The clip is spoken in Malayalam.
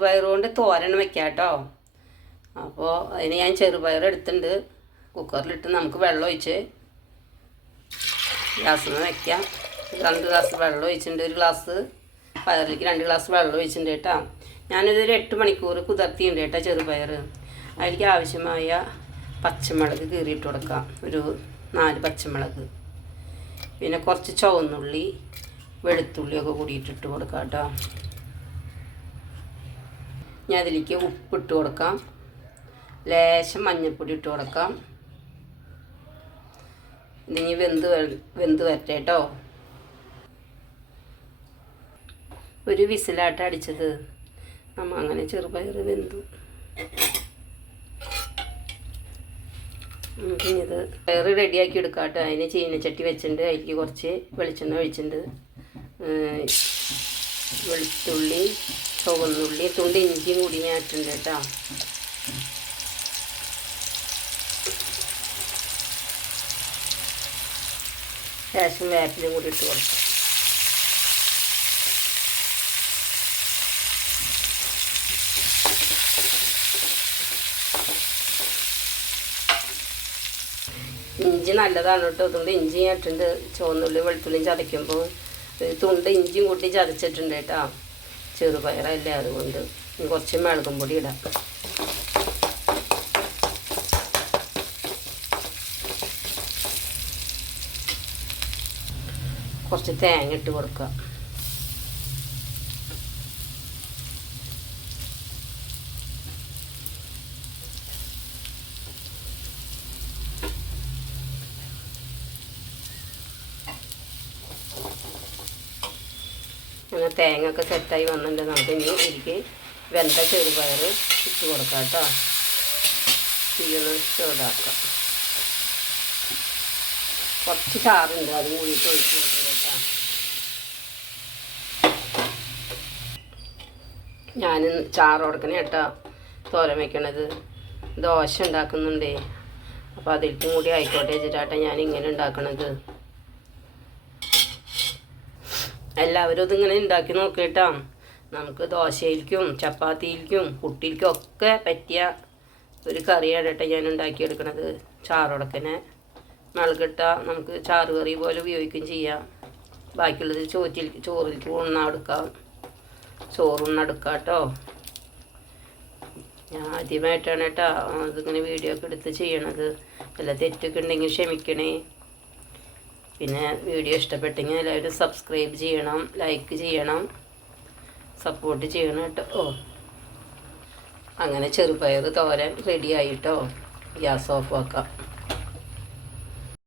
ചെറുപയർ കൊണ്ട് തോരൻ വെക്കാം കേട്ടോ. അപ്പോൾ അതിന് ഞാൻ ചെറുപയർ എടുത്തിട്ടുണ്ട്. കുക്കറിലിട്ട് നമുക്ക് വെള്ളം ഒഴിച്ച് ഗ്യാസിൽ നിന്ന് വയ്ക്കാം. 2 ഗ്ലാസ് വെള്ളം ഒഴിച്ചിട്ടുണ്ട്. 1 ഗ്ലാസ് പയറിലേക്ക് 2 ഗ്ലാസ് വെള്ളം ഒഴിച്ചിട്ടുണ്ട് കേട്ടോ. ഞാനിതൊരു 8 മണിക്കൂർ കുതിർത്തിയുണ്ട് കേട്ടോ ചെറുപയർ. അതിലേക്ക് ആവശ്യമായ പച്ചമുളക് കീറിയിട്ട് കൊടുക്കാം. ഒരു 4 പച്ചമുളക്, പിന്നെ കുറച്ച് ചുവന്നുള്ളി വെളുത്തുള്ളിയൊക്കെ കൂടിയിട്ടിട്ട് കൊടുക്കാം കേട്ടോ. ഞാൻ അതിലേക്ക് ഉപ്പിട്ട് കൊടുക്കാം. ലേശം മഞ്ഞൾപ്പൊടി ഇട്ട് കൊടുക്കാം. ഇതിനി വെന്ത് വരട്ടെ കേട്ടോ. ഒരു വിസിലാട്ട് അടിച്ചത് നമ്മൾ അങ്ങനെ ചെറുപയർ വെന്തു. ഇത് പയർ റെഡിയാക്കി എടുക്കാം കേട്ടോ. അതിന് ചീനച്ചട്ടി വെച്ചിട്ടുണ്ട്. അതിലേക്ക് കുറച്ച് വെളിച്ചെണ്ണ ഒഴിച്ചിട്ടുണ്ട്. വെളുത്തുള്ളി, ചുവന്നുള്ളി, തുണ്ട് ഇഞ്ചിയും കൂടി ഞാൻ ഇട്ടിട്ടുണ്ട് കേട്ടോ. ശേഷം വേപ്പിലും കൂടി ഇട്ട് കൊടുക്കാം. ഇഞ്ചി നല്ലതാണ് കേട്ടോ. തുണ്ട് ഇഞ്ചി ഇട്ടിട്ടുണ്ട്. ചുവന്നുള്ളി വെളുത്തുള്ളിയും ചതയ്ക്കുമ്പോൾ തുണ്ട് ഇഞ്ചിയും കൂട്ടി ചതച്ചിട്ടുണ്ട് കേട്ടോ. ചെറുപയറല്ലേ, അതുകൊണ്ട് കുറച്ച് മുളകും പൊടി ഇടാം. കുറച്ച് തേങ്ങ ഇട്ട് കൊടുക്കുക. അങ്ങനെ തേങ്ങ ഒക്കെ സെറ്റായി വന്നിട്ടുണ്ട്. നമുക്ക് ഇനി എനിക്ക് വെന്ത ചെറുപയർ ഇട്ട് കൊടുക്കാം കേട്ടോ. തീയൊന്ന് ചൂടാക്കാം. കുറച്ച് ചാറുണ്ട്, അതും കൂടിയിട്ട് ഒഴിച്ച് കൊടുക്കുക കേട്ടോ. ഞാൻ ചാറ് കൊടുക്കണേ കേട്ടോ തോരൻ വയ്ക്കണത്. ദോശ ഉണ്ടാക്കുന്നുണ്ടേ, അപ്പോൾ അതിൽക്കും കൂടി ആയിക്കോട്ടെ വെച്ചിട്ടാട്ടോ ഞാൻ ഇങ്ങനെ ഉണ്ടാക്കണത്. എല്ലാവരും ഇതിങ്ങനെ ഉണ്ടാക്കി നോക്കിയിട്ടോ. നമുക്ക് ദോശയിലേക്കും ചപ്പാത്തിയിലേക്കും പുട്ടിയിലേക്കും ഒക്കെ പറ്റിയ ഒരു കറിയാണ് കേട്ടോ ഞാൻ ഉണ്ടാക്കിയെടുക്കണത്. ചാറുടക്കനെ മുളകിട്ട നമുക്ക് ചാറ് കറി പോലെ ഉപയോഗിക്കുകയും ചെയ്യാം. ബാക്കിയുള്ളത് ചോറിലേക്ക് ഉണ്ണെടുക്കാം, ചോറുണ്ണെടുക്കാം കേട്ടോ. ഞാൻ ആദ്യമായിട്ടാണ് കേട്ടോ അതിങ്ങനെ വീഡിയോ ഒക്കെ എടുത്ത് ചെയ്യണത്. വല്ല തെറ്റൊക്കെ ഉണ്ടെങ്കിൽ ക്ഷമിക്കണേ. പിന്നെ വീഡിയോ ഇഷ്ടപ്പെട്ടെങ്കിൽ എല്ലാവരും സബ്സ്ക്രൈബ് ചെയ്യണം, ലൈക്ക് ചെയ്യണം, സപ്പോർട്ട് ചെയ്യണം കേട്ടോ. അങ്ങനെ ചെറുപയർ തോരൻ റെഡി ആയിട്ടോ. ഗ്യാസ് ഓഫ് ആക്കാം.